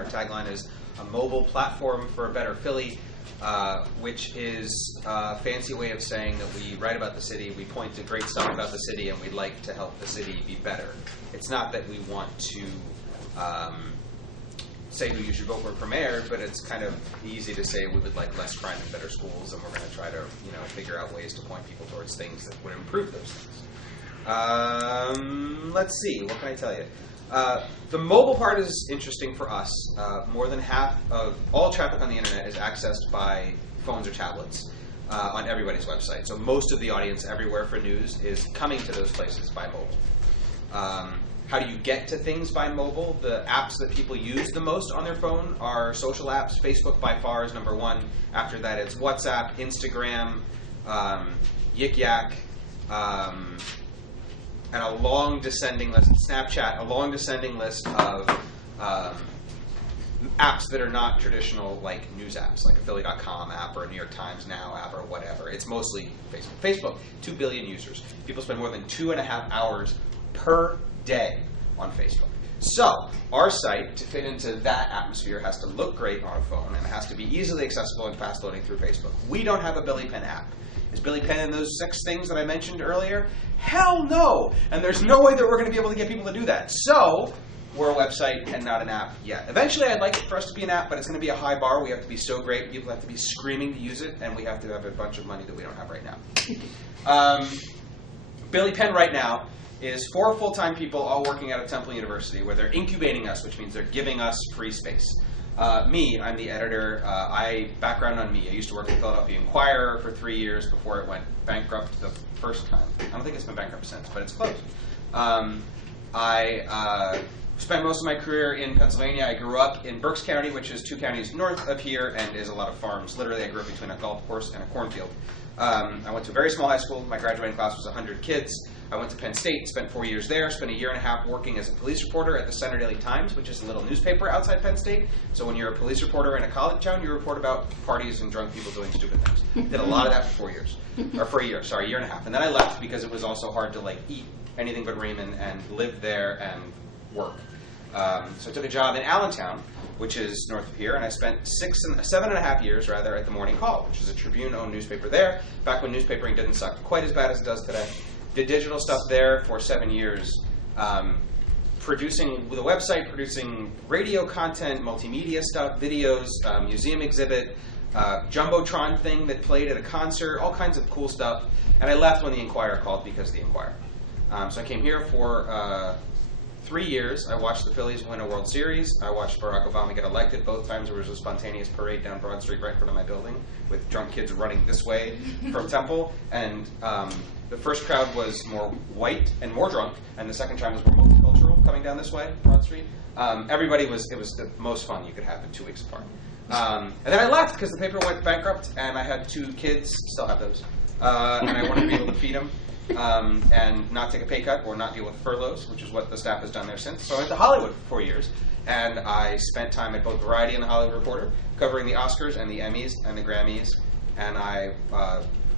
Our tagline is a mobile platform for a better Philly, which is a fancy way of saying that we write about the city, we point to great stuff about the city, and we'd like to help the city be better. It's not that we want to say who you should vote for mayor, but it's kind of easy to say we would like less crime and better schools, and we're going to try to figure out ways to point people towards things that would improve those things. Let's see, what can I tell you? The mobile part is interesting for us. More than half of all traffic on the internet is accessed by phones or tablets on everybody's website. So most of the audience everywhere for news is coming to those places by mobile. How do you get to things by mobile? The apps that people use the most on their phone are social apps. Facebook by far is number one. After that, it's WhatsApp, Instagram, Yik Yak, and a long descending list, Snapchat, a long descending list of apps that are not traditional like news apps, like a Philly.com app or a New York Times Now app or whatever. It's mostly Facebook. Facebook, 2 billion users. People spend more than 2.5 hours per day on Facebook. So our site, to fit into that atmosphere, has to look great on a phone, and it has to be easily accessible and fast loading through Facebook. We don't have a Billy Penn app. Is Billy Penn in those 6 things that I mentioned earlier? Hell no! And there's no way that we're going to be able to get people to do that. So we're a website and not an app yet. Eventually, I'd like it for us to be an app, but it's going to be a high bar. We have to be so great. People have to be screaming to use it, and we have to have a bunch of money that we don't have right now. Billy Penn right now is 4 full-time people all working out of Temple University, where they're incubating us, which means they're giving us free space. Me, I'm the editor. Background on me. I used to work at the Philadelphia Inquirer for 3 years before it went bankrupt the first time. I don't think it's been bankrupt since, but it's closed. I spent most of my career in Pennsylvania. I grew up in Berks County, which is 2 counties north of here, and is a lot of farms. Literally, I grew up between a golf course and a cornfield. I went to a very small high school. My graduating class was 100 kids. I went to Penn State, spent 4 years there, spent a year and a half working as a police reporter at the Center Daily Times, which is a little newspaper outside Penn State. So when you're a police reporter in a college town, you report about parties and drunk people doing stupid things. Did a lot of that for 4 years. Or for a year, sorry, a year and a half. And then I left because it was also hard to eat anything but ramen and live there and work. So I took a job in Allentown, which is north of here, and I spent 7.5 years at the Morning Call, which is a Tribune-owned newspaper there, back when newspapering didn't suck quite as bad as it does today. Did digital stuff there for 7 years, producing the website, producing radio content, multimedia stuff, videos, museum exhibit, Jumbotron thing that played at a concert, all kinds of cool stuff. And I left when the Inquirer called because of the Inquirer. So I came here for 3 years. I watched the Phillies win a World Series. I watched Barack Obama get elected. Both times there was a spontaneous parade down Broad Street right in front of my building with drunk kids running this way from Temple. And the first crowd was more white and more drunk, and the second time was more multicultural coming down this way, Broad Street. It was the most fun you could have in 2 weeks apart. And then I left because the paper went bankrupt, and I had 2 kids, still have those, and I wanted to be able to feed them. And not take a pay cut or not deal with furloughs, which is what the staff has done there since. So I went to Hollywood for 4 years, and I spent time at both Variety and The Hollywood Reporter, covering the Oscars and the Emmys and the Grammys, and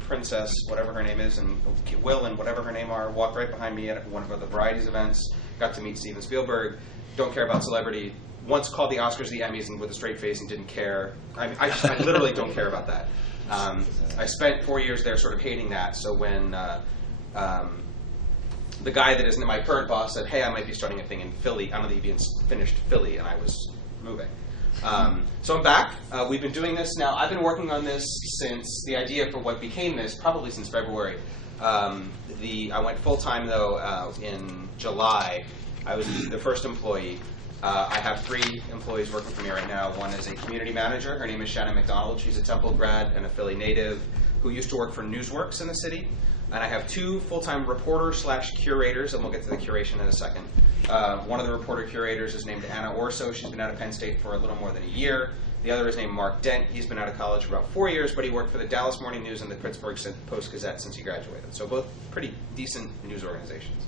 Princess, whatever her name is, and Will and whatever her name are, walked right behind me at one of the Variety's events, got to meet Steven Spielberg, don't care about celebrity, once called the Oscars the Emmys and with a straight face and didn't care. I literally don't care about that. I spent 4 years there sort of hating that, so when the guy that isn't my current boss said, hey, I might be starting a thing in Philly, I don't think he even finished Philly, and I was moving. So I'm back. We've been doing this now. I've been working on this since the idea for what became this, probably since February. I went full-time, though, in July. I was the first employee. I have 3 employees working for me right now. One is a community manager. Her name is Shannon McDonald. She's a Temple grad and a Philly native who used to work for Newsworks in the city. And I have 2 full-time reporters/curators, and we'll get to the curation in a second. One of the reporter-curators is named Anna Orso. She's been out of Penn State for a little more than a year. The other is named Mark Dent. He's been out of college for about 4 years, but he worked for the Dallas Morning News and the Pittsburgh Post-Gazette since he graduated. So both pretty decent news organizations.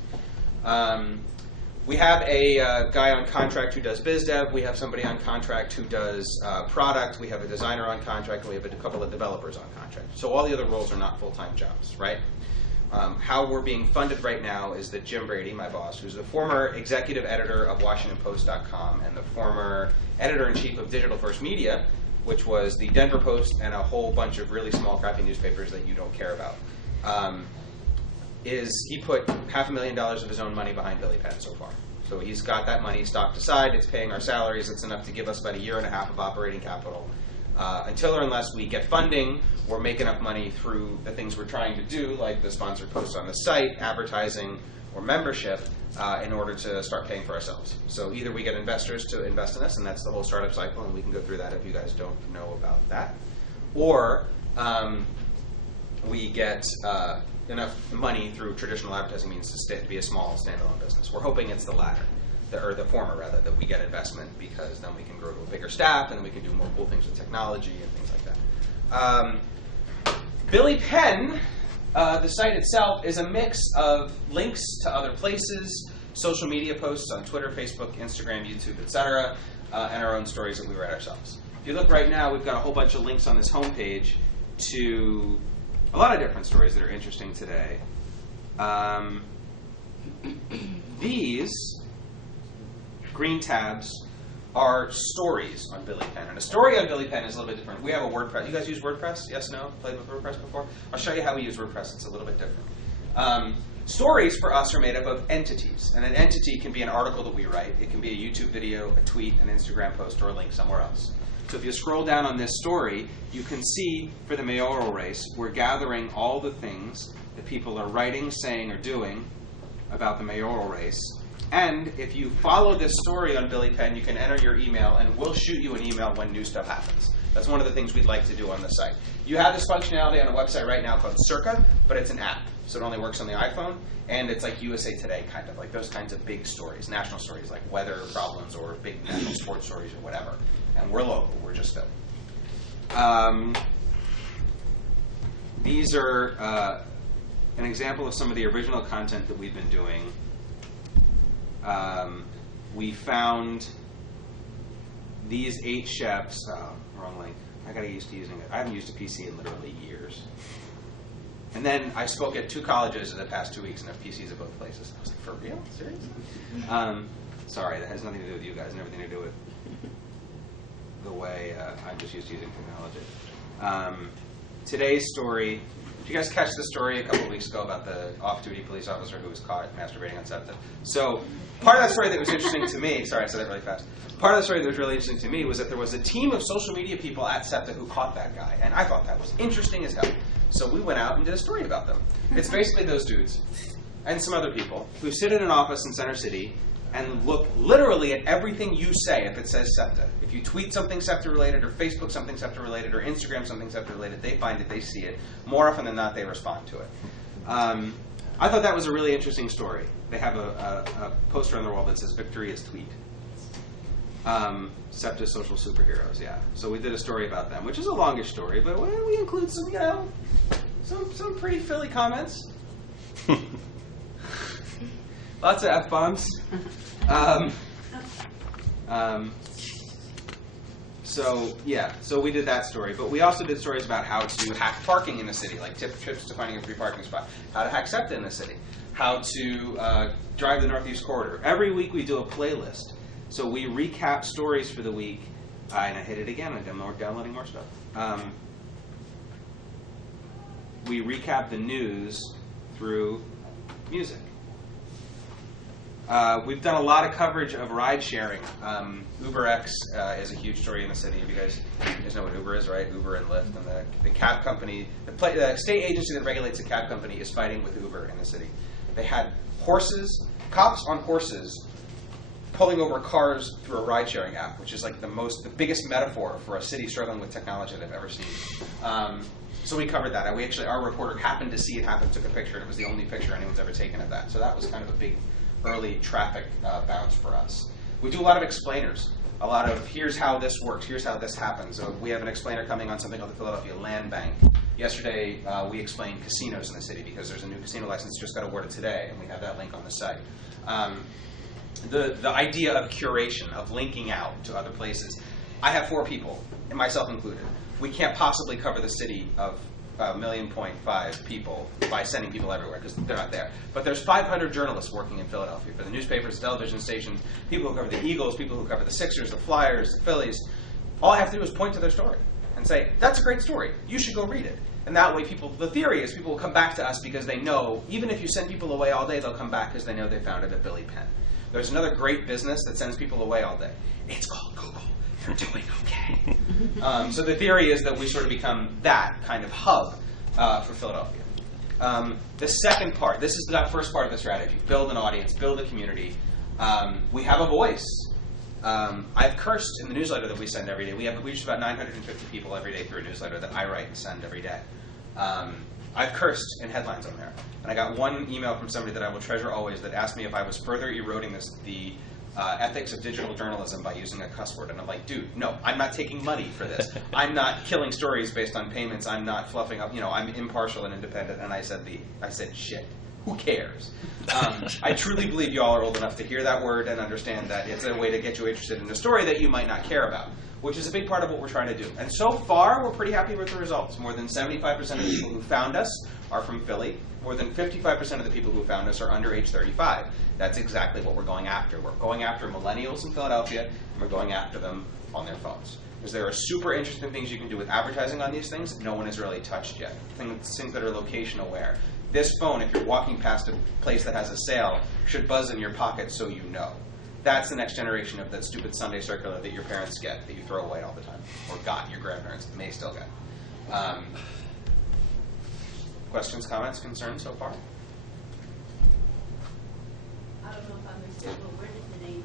We have a guy on contract who does biz dev. We have somebody on contract who does product. We have a designer on contract, and we have a couple of developers on contract. So all the other roles are not full-time jobs, right? How we're being funded right now is that Jim Brady, my boss, who's the former executive editor of WashingtonPost.com and the former editor-in-chief of Digital First Media, which was the Denver Post and a whole bunch of really small, crappy newspapers that you don't care about, he put $500,000 of his own money behind Billy Penn so far. So he's got that money stocked aside. It's paying our salaries. It's enough to give us about 1.5 years of operating capital. Until or unless we get funding or make enough money through the things we're trying to do, like the sponsored posts on the site, advertising, or membership, in order to start paying for ourselves. So either we get investors to invest in us, and that's the whole startup cycle, and we can go through that if you guys don't know about that, or we get enough money through traditional advertising means to be a small standalone business. We're hoping it's the latter. Or the former, rather, that we get investment, because then we can grow to a bigger staff and then we can do more cool things with technology and things like that. Billy Penn, the site itself, is a mix of links to other places, social media posts on Twitter, Facebook, Instagram, YouTube, etc., and our own stories that we write ourselves. If you look right now, we've got a whole bunch of links on this homepage to a lot of different stories that are interesting today. These green tabs are stories on Billy Penn. And a story on Billy Penn is a little bit different. We have a WordPress. You guys use WordPress? Yes, no? Played with WordPress before? I'll show you how we use WordPress. It's a little bit different. Stories for us are made up of entities. And an entity can be an article that we write. It can be a YouTube video, a tweet, an Instagram post, or a link somewhere else. So if you scroll down on this story, you can see for the mayoral race, we're gathering all the things that people are writing, saying, or doing about the mayoral race. And if you follow this story on Billy Penn, you can enter your email, and we'll shoot you an email when new stuff happens. That's one of the things we'd like to do on the site. You have this functionality on a website right now called Circa, but it's an app, so it only works on the iPhone, and it's like USA Today, kind of, like those kinds of big stories, national stories, like weather problems or big national sports stories or whatever. And we're local, we're just Philly. These are an example of some of the original content that we've been doing. We found these 8 chefs. Wrong link. I got to get used to using it. I haven't used a PC in literally years. And then I spoke at 2 colleges in the past 2 weeks and have PCs at both places. I was like, for real? Seriously? Sorry, that has nothing to do with you guys and everything to do with the way I'm just used to using technology. Today's story. Did you guys catch the story a couple of weeks ago about the off-duty police officer who was caught masturbating on SEPTA? So part of that story that was interesting to me, sorry I said that really fast, part of the story that was really interesting to me was that there was a team of social media people at SEPTA who caught that guy, and I thought that was interesting as hell. So we went out and did a story about them. It's basically those dudes and some other people who sit in an office in Center City and look literally at everything you say if it says SEPTA. If you tweet something SEPTA-related, or Facebook something SEPTA-related, or Instagram something SEPTA-related, they find it, they see it. More often than not, they respond to it. I thought that was a really interesting story. They have a poster on the wall that says, "Victory is tweet." SEPTA social superheroes, yeah. So we did a story about them, which is a longish story, but we include some, you know, some pretty Philly comments. Lots of F-bombs. So we did that story. But we also did stories about how to hack parking in the city, like tips to finding a free parking spot, how to hack SEPTA in the city, how to drive the Northeast Corridor. Every week we do a playlist. So we recap stories for the week. And I hit it again. I'm downloading more stuff. We recap the news through music. We've done a lot of coverage of ride sharing. UberX is a huge story in the city. You guys know what Uber is, right? Uber and Lyft, and the cab company, the state agency that regulates the cab company is fighting with Uber in the city. They had cops on horses pulling over cars through a ride sharing app, which is like the biggest metaphor for a city struggling with technology that I've ever seen. So we covered that. Our reporter happened to see it happen, took a picture, and it was the only picture anyone's ever taken of that. So that was kind of a big early traffic bounce for us. We do a lot of explainers. A lot of, here's how this works, here's how this happens. So we have an explainer coming on something called the Philadelphia Land Bank. Yesterday, we explained casinos in the city because there's a new casino license just got awarded today, and we have that link on the site. The idea of curation, of linking out to other places. I have 4 people, and myself included. We can't possibly cover the city of 1.5 people by sending people everywhere because they're not there. But there's 500 journalists working in Philadelphia for the newspapers, television stations, people who cover the Eagles, people who cover the Sixers, the Flyers, the Phillies. All I have to do is point to their story and say, that's a great story. You should go read it. And that way the theory is people will come back to us because they know, even if you send people away all day, they'll come back because they know they found it at Billy Penn. There's another great business that sends people away all day. It's called Google. You're doing okay. So the theory is that we sort of become that kind of hub for Philadelphia. The second part, this is that first part of the strategy, build an audience, build a community. We have a voice. I've cursed in the newsletter that we send every day. We reach about 950 people every day through a newsletter that I write and send every day. I've cursed in headlines on there. And I got one email from somebody that I will treasure always that asked me if I was further eroding the ethics of digital journalism by using a cuss word. And I'm like, dude, no, I'm not taking money for this. I'm not killing stories based on payments. I'm not fluffing up. I'm impartial and independent. And I said, shit. Who cares? I truly believe you all are old enough to hear that word and understand that it's a way to get you interested in a story that you might not care about, which is a big part of what we're trying to do. And so far, we're pretty happy with the results. More than 75% of the people who found us are from Philly. More than 55% of the people who found us are under age 35. That's exactly what we're going after. We're going after millennials in Philadelphia, and we're going after them on their phones. Because there are super interesting things you can do with advertising on these things that no one has really touched yet. Things that are location aware. This phone, if you're walking past a place that has a sale, should buzz in your pocket so you know. That's the next generation of that stupid Sunday circular that your parents get, that you throw away all the time, or got, your grandparents may still get. Questions, comments, concerns so far? I don't know if I understand, but where did the name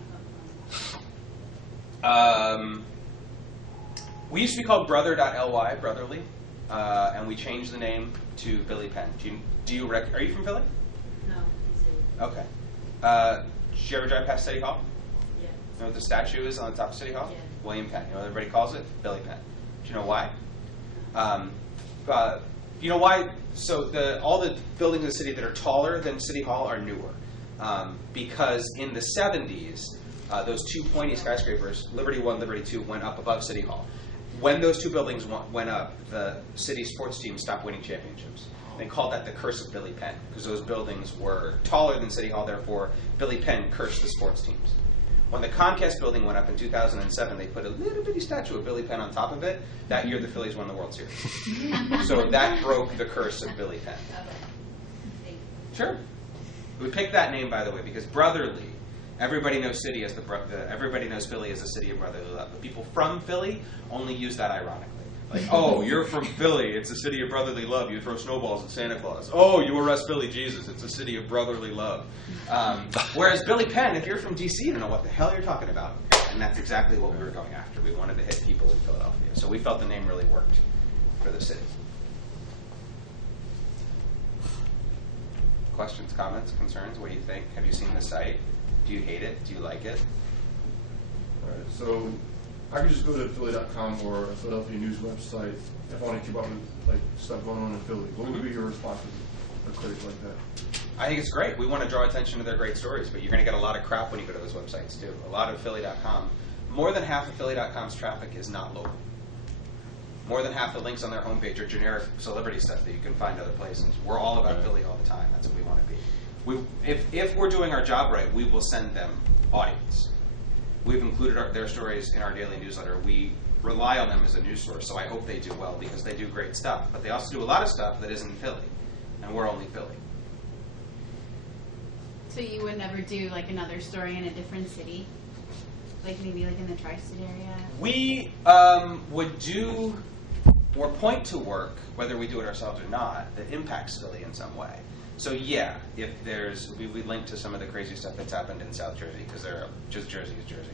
come from? We used to be called brother.ly, brotherly, and we changed the name to Billy Penn. Are you from Philly? No, DC. Okay. Did you ever drive past City Hall? Yeah. You know what the statue is on the top of City Hall? Yeah. William Penn. You know what everybody calls it? Billy Penn. Do you know why? You know why? So all the buildings in the city that are taller than City Hall are newer. Because in the 70s, those two pointy skyscrapers, Liberty 1, Liberty 2, went up above City Hall. When those two buildings went up, the city sports team stopped winning championships. They called that the curse of Billy Penn, because those buildings were taller than City Hall, therefore Billy Penn cursed the sports teams. When the Comcast building went up in 2007, they put a little bitty statue of Billy Penn on top of it. That year, the Phillies won the World Series. So that broke the curse of Billy Penn. Okay. Sure. We picked that name, by the way, because brotherly, everybody knows Philly as the city of brotherly love. But people from Philly only use that ironically. Like, oh, you're from Philly. It's a city of brotherly love. You throw snowballs at Santa Claus. Oh, you arrest Billy Jesus. It's a city of brotherly love. Whereas Billy Penn, if you're from D.C., you don't know what the hell you're talking about. And that's exactly what we were going after. We wanted to hit people in Philadelphia. So we felt the name really worked for the city. Questions, comments, concerns? What do you think? Have you seen the site? Do you hate it? Do you like it? All right, so I could just go to Philly.com or a Philadelphia news website if I want to keep up with like stuff going on in Philly. What would be your response to a critic like that? I think it's great. We want to draw attention to their great stories, but you're going to get a lot of crap when you go to those websites too. A lot of Philly.com. More than half of Philly.com's traffic is not local. More than half the links on their homepage are generic celebrity stuff that you can find other places. We're all about Philly all the time. That's what we want to be. If we're doing our job right, we will send them audience. We've included their stories in our daily newsletter. We rely on them as a news source, so I hope they do well because they do great stuff. But they also do a lot of stuff that isn't Philly, and we're only Philly. So you would never do like another story in a different city? Like maybe like in the tri-state area? We would do or point to work, whether we do it ourselves or not, that impacts Philly in some way. So yeah, if we link to some of the crazy stuff that's happened in South Jersey, because just Jersey is Jersey.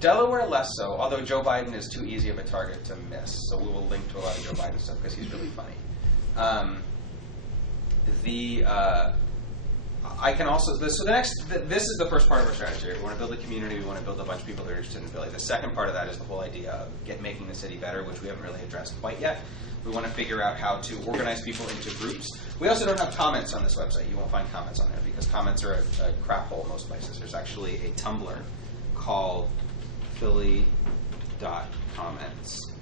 Delaware less so, although Joe Biden is too easy of a target to miss. So we will link to a lot of Joe Biden stuff because he's really funny. I can also, this is the first part of our strategy. We want to build a community, we want to build a bunch of people that are interested in Philly. The second part of that is the whole idea of making the city better, which we haven't really addressed quite yet. We want to figure out how to organize people into groups. We also don't have comments on this website. You won't find comments on there because comments are a crap hole most places. There's actually a Tumblr called Philly.comments.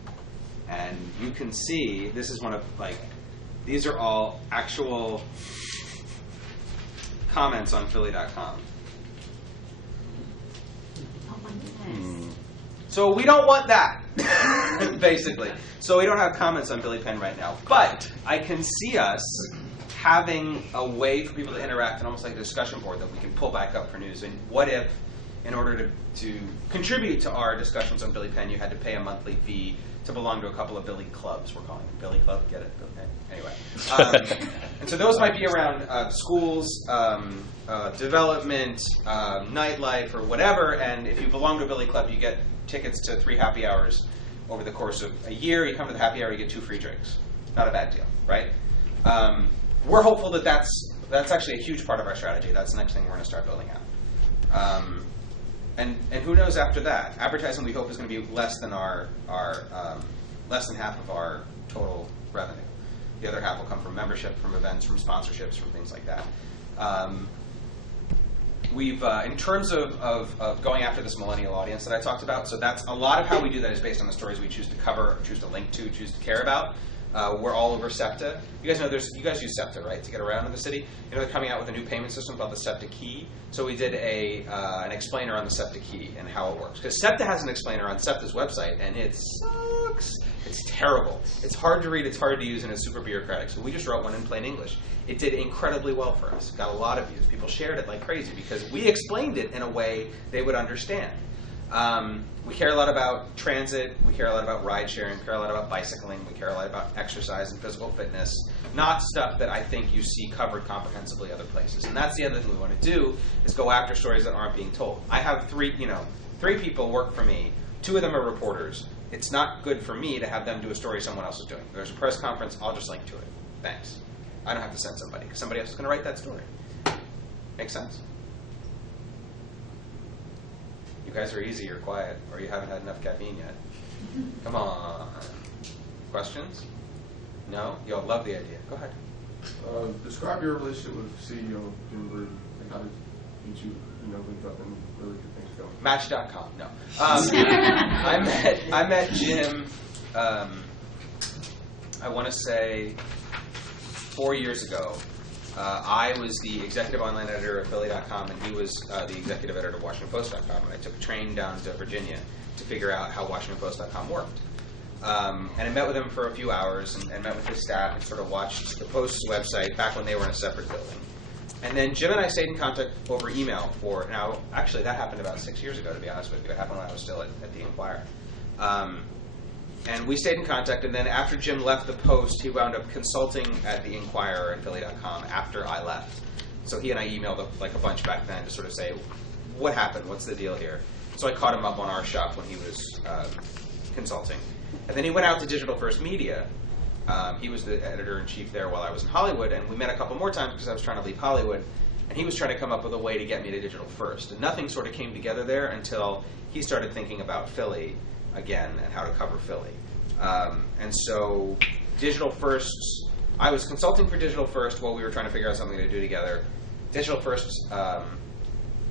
And you can see, this is one of, like, these are all actual comments on Philly.com. Oh my goodness. So we don't want that, basically. So we don't have comments on Billy Penn right now. But I can see us having a way for people to interact, and almost like a discussion board that we can pull back up for news. And what if, in order to contribute to our discussions on Billy Penn, you had to pay a monthly fee to belong to a couple of Billy clubs? We're calling them Billy Club. Get it? Okay. Anyway. And so those might be around schools, development, nightlife, or whatever. And if you belong to a Billy Club, you get tickets to 3 happy hours over the course of a year. You come to the happy hour, you get 2 free drinks. Not a bad deal, right? We're hopeful that that's actually a huge part of our strategy. That's the next thing we're going to start building out. And who knows after that? Advertising, we hope, is going to be less than less than half of our total revenue. The other half will come from membership, from events, from sponsorships, from things like that. We've, in terms of going after this millennial audience that I talked about, so that's a lot of how we do that is based on the stories we choose to cover, choose to link to, choose to care about. We're all over SEPTA. You guys know you guys use SEPTA, right, to get around in the city? You know they're coming out with a new payment system called the SEPTA Key. So we did an explainer on the SEPTA Key and how it works. Because SEPTA has an explainer on SEPTA's website, and it sucks. It's terrible. It's hard to read, it's hard to use, and it's super bureaucratic. So we just wrote one in plain English. It did incredibly well for us. Got a lot of views. People shared it like crazy because we explained it in a way they would understand. We care a lot about transit, we care a lot about ride sharing, we care a lot about bicycling, we care a lot about exercise and physical fitness, not stuff that I think you see covered comprehensively other places. And that's the other thing we want to do, is go after stories that aren't being told. I have three people work for me, 2 of them are reporters. It's not good for me to have them do a story someone else is doing. If there's a press conference, I'll just link to it. Thanks. I don't have to send somebody, because somebody else is going to write that story. Makes sense? You guys are easy or quiet, or you haven't had enough caffeine yet. Come on. Questions? No? Y'all love the idea. Go ahead. Describe your relationship with CEO Jim Bird. Like how did you link up and really get things going? Match.com. No. I met Jim. I want to say 4 years ago. I was the executive online editor of Philly.com, and he was the executive editor of WashingtonPost.com. And I took a train down to Virginia to figure out how WashingtonPost.com worked. And I met with him for a few hours and met with his staff and sort of watched the Post's website back when they were in a separate building. And then Jim and I stayed in contact over email for, now, actually that happened about 6 years ago, to be honest with you. It happened when I was still at the Inquirer. And we stayed in contact, and then after Jim left the Post, he wound up consulting at the Inquirer and Philly.com after I left. So he and I emailed like a bunch back then to sort of say, what happened? What's the deal here? So I caught him up on our shop when he was consulting. And then he went out to Digital First Media. He was the editor-in-chief there while I was in Hollywood, and we met a couple more times because I was trying to leave Hollywood, and he was trying to come up with a way to get me to Digital First. And nothing sort of came together there until he started thinking about Philly again and how to cover Philly. And so Digital First, I was consulting for Digital First while we were trying to figure out something to do together. Digital First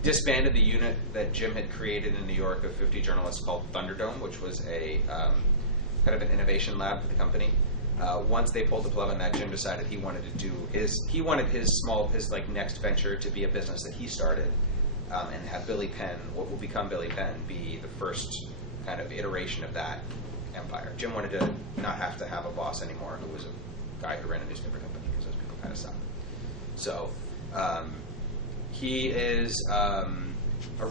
disbanded the unit that Jim had created in New York of 50 journalists called Thunderdome, which was a kind of an innovation lab for the company. Once they pulled the plug on that, Jim decided he wanted to do his like next venture to be a business that he started, and have Billy Penn, what will become Billy Penn, be the first kind of iteration of that empire. Jim wanted to not have to have a boss anymore who was a guy who ran a newspaper company, because those people kind of suck. So he is a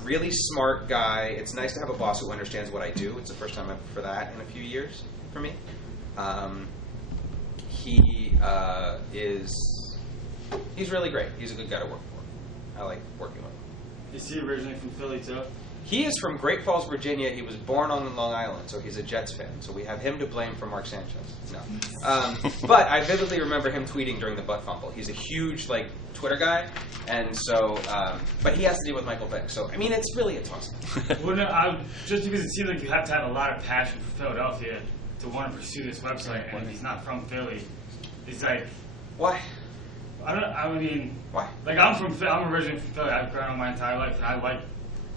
really smart guy. It's nice to have a boss who understands what I do. It's the first time for that in a few years for me. He's really great. He's a good guy to work for. I like working with him. Is he originally from Philly too? He is from Great Falls, Virginia. He was born on Long Island, so he's a Jets fan. So we have him to blame for Mark Sanchez. No. But I vividly remember him tweeting during the butt fumble. He's a huge, Twitter guy. And so, but he has to deal with Michael Vick. So, I mean, it's awesome. Well, no, just because it seems like you have to have a lot of passion for Philadelphia to want to pursue this website, and he's not from Philly. It's like... Why? I mean... Why? I'm originally from Philly. I've grown up my entire life, and I like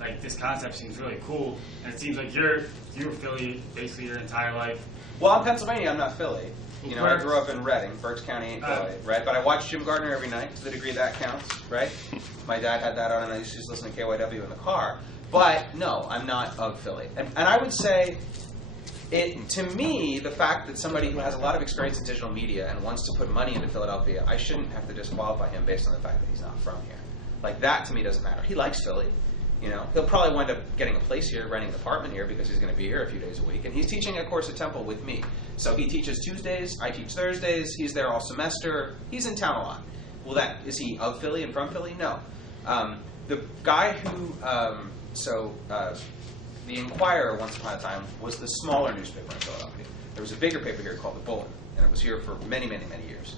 like this concept seems really cool, and it seems like you were Philly basically your entire life. Well, I'm Pennsylvania. I'm not Philly. You know, I Berks. grew up in Reading. Berks County ain't Philly, right? But I watched Jim Gardner every night to the degree that counts, right? My dad had that on, and I used to just listen to KYW in the car. But no, I'm not of Philly. And I would say, to me, the fact that somebody who has a lot of experience in digital media and wants to put money into Philadelphia, I shouldn't have to disqualify him based on the fact that he's not from here. Like, that to me doesn't matter. He likes Philly. You know, he'll probably wind up getting a place here, renting an apartment here because he's going to be here a few days a week. And he's teaching a course at Temple with me. So he teaches Tuesdays, I teach Thursdays. He's there all semester. He's in town a lot. Is he of Philly and from Philly? No. The guy who, the Enquirer once upon a time was the smaller newspaper in Philadelphia. There was a bigger paper here called the Bulletin, and it was here for many, many, many years.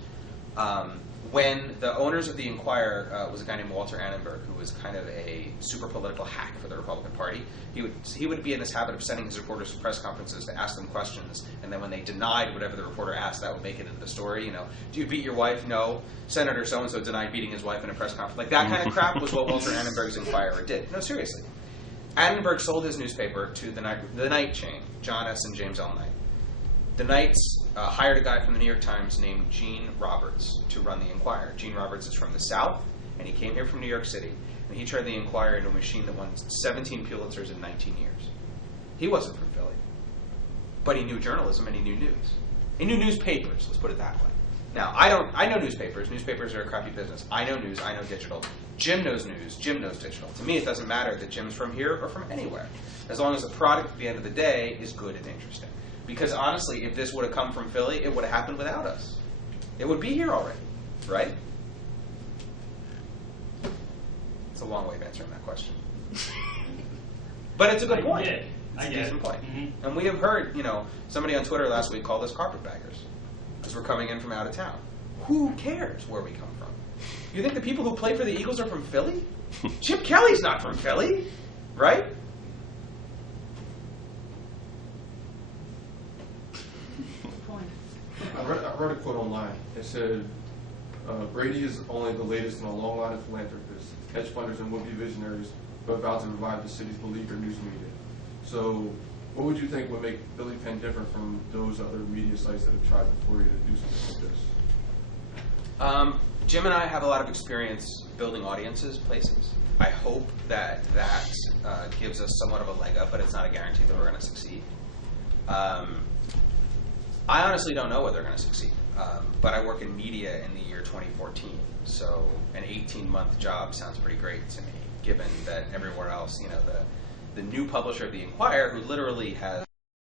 When the owners of the Enquirer was a guy named Walter Annenberg, who was kind of a super political hack for the Republican Party, he would be in this habit of sending his reporters to press conferences to ask them questions, and then when they denied whatever the reporter asked, that would make it into the story. You know, do you beat your wife? No. Senator so-and-so denied beating his wife in a press conference. Like, that kind of crap was what Walter Annenberg's Enquirer did. No, seriously. Annenberg sold his newspaper to the Night chain, John S. and James L. Knight. The Knights hired a guy from the New York Times named Gene Roberts to run the Enquirer. Gene Roberts is from the South, and he came here from New York City, and he turned the Enquirer into a machine that won 17 Pulitzers in 19 years. He wasn't from Philly, but he knew journalism and he knew news. He knew newspapers, let's put it that way. Now, I know newspapers. Newspapers are a crappy business. I know news, I know digital. Jim knows news, Jim knows digital. To me, it doesn't matter that Jim's from here or from anywhere, as long as the product at the end of the day is good and interesting. Because honestly, if this would have come from Philly, it would have happened without us. It would be here already, right? It's a long way of answering that question. But it's a good point. It's a decent point. Mm-hmm. And we have heard, somebody on Twitter last week called us carpetbaggers because we're coming in from out of town. Who cares where we come from? You think the people who play for the Eagles are from Philly? Chip Kelly's not from Philly, right? I read a quote online. It said, Brady is only the latest in a long line of philanthropists, hedge funders, and would-be visionaries who are about to revive the city's beleaguered news media. So what would you think would make Philly Pen different from those other media sites that have tried before you to do something like this? Jim and I have a lot of experience building audiences, places. I hope that gives us somewhat of a leg up, but it's not a guarantee that we're going to succeed. I honestly don't know whether they're going to succeed, but I work in media in the year 2014, so an 18-month job sounds pretty great to me, given that everywhere else, the new publisher of the Enquirer, who literally has